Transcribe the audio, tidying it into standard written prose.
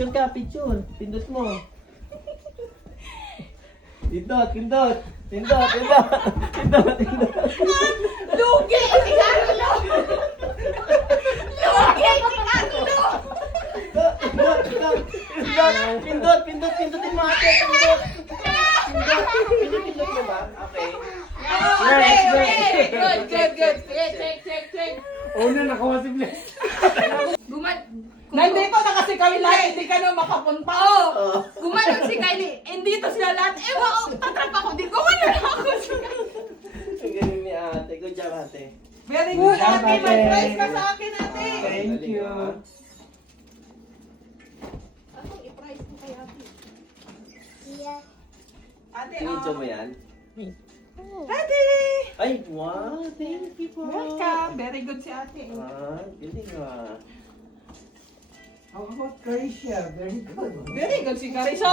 Picture ka, picture. Pindot mo. Pindot, pindot. Pindot, pindot. Pindot, pindot. Lugi! Si Carlo! Lugi! Si Carlo! Pindot, pindot. Pindot, pindot, pindot. Pindutin mo ate. Pindot. Pindot. Pindot mo ba? Okay. Okay. Good, good, good. Check. Una, nakawa si Bless. Nandito na kasi kami lahat, hindi ka na makapunta. Oh. Gumanon si Kylie, hindi to sila lahat. Tatrap ako, di gumanon ako. Ang galing ni ate. Good job ate. Very good, ate. May Ate. prize ka sa akin, ate. Thank you. Akong i-prize mo kay ate. Ate, Video mo yan? Ate! Ay, wow. Thank you po. Welcome. Very good si ate. Galing ah. How about Croatia? Very good. Very good si Carissa.